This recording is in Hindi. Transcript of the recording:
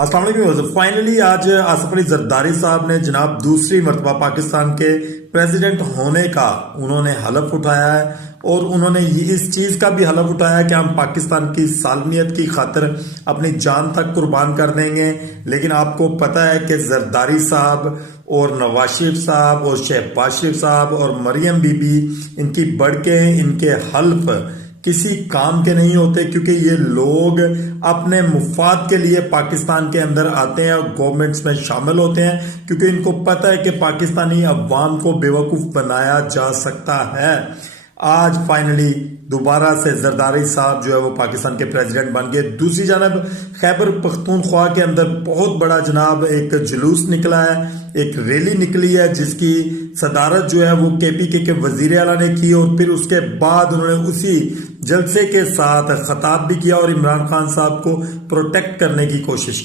अस्सलाम वालेकुम। फाइनली आज आसिफ अली जरदारी साहब ने जनाब दूसरी मरतबा पाकिस्तान के प्रेसिडेंट होने का उन्होंने हलफ उठाया है और उन्होंने इस चीज़ का भी हलफ उठाया कि हम पाकिस्तान की सालमियत की खातिर अपनी जान तक कुर्बान कर देंगे। लेकिन आपको पता है कि जरदारी साहब और नवाज शरीफ साहब और शहबाज शरीफ साहब और मरियम बीबी इनकी बढ़के इनके हल्फ किसी काम के नहीं होते, क्योंकि ये लोग अपने मुफाद के लिए पाकिस्तान के अंदर आते हैं और गवर्नमेंट्स में शामिल होते हैं, क्योंकि इनको पता है कि पाकिस्तानी अवाम को बेवकूफ़ बनाया जा सकता है। आज फाइनली दोबारा से जरदारी साहब जो है वो पाकिस्तान के प्रेसिडेंट बन गए। दूसरी जानब खैबर पख्तूनख्वा के अंदर बहुत बड़ा जनाब एक जुलूस निकला है, एक रैली निकली है जिसकी सदारत जो है वो KPK के वजीर आला ने की और फिर उसके बाद उन्होंने उसी जलसे के साथ खिताब भी किया और इमरान खान साहब को प्रोटेक्ट करने की कोशिश की।